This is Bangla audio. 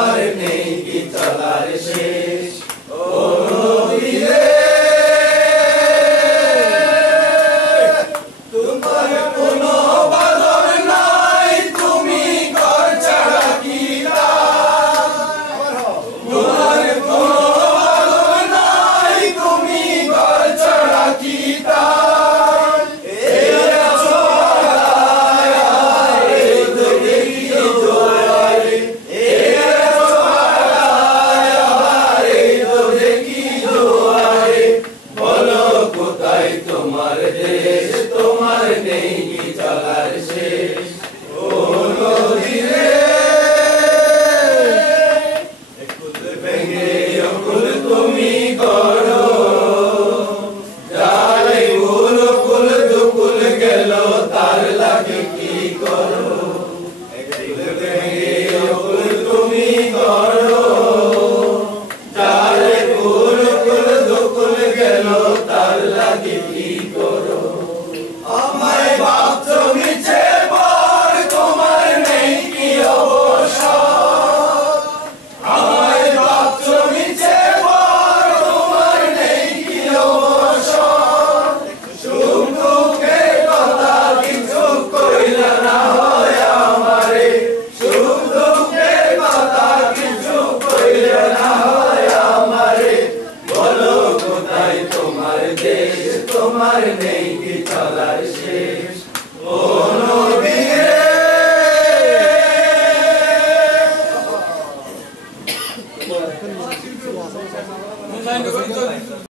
তোমার নেই কি চলার শেষ ও নদী রে তোমার কোনো বাঁধন নাই তুমি ঘর ছাড়া কি তোমার কোনো বাঁধন নাই তুমি ঘর ছাড়া কি তোমার দেশ তোমার নেই কি চলার শেষ ও নদী রে একুল ভেঙে অকুল তুমি করো যারাই ভুল কুল দুকুল গেল তার লাগে কি করো একুল ভেঙে অকুল তুমি করো যারাই ভুল কুল দুকুল গেল তার লাগে কি করো আমায় ভাবছো মিছে পর তোমার নেই কি অবসর আমায় ভাবছো মিছে পর তোমার নেই কি অবসর সুখ দুঃখের কথা কিছু কইলা না হয় আমারে সুখ দুঃখের কথা কিছু কইলা না হয় আমারে বলো কোথায় তোমার দেশ তোমার নেই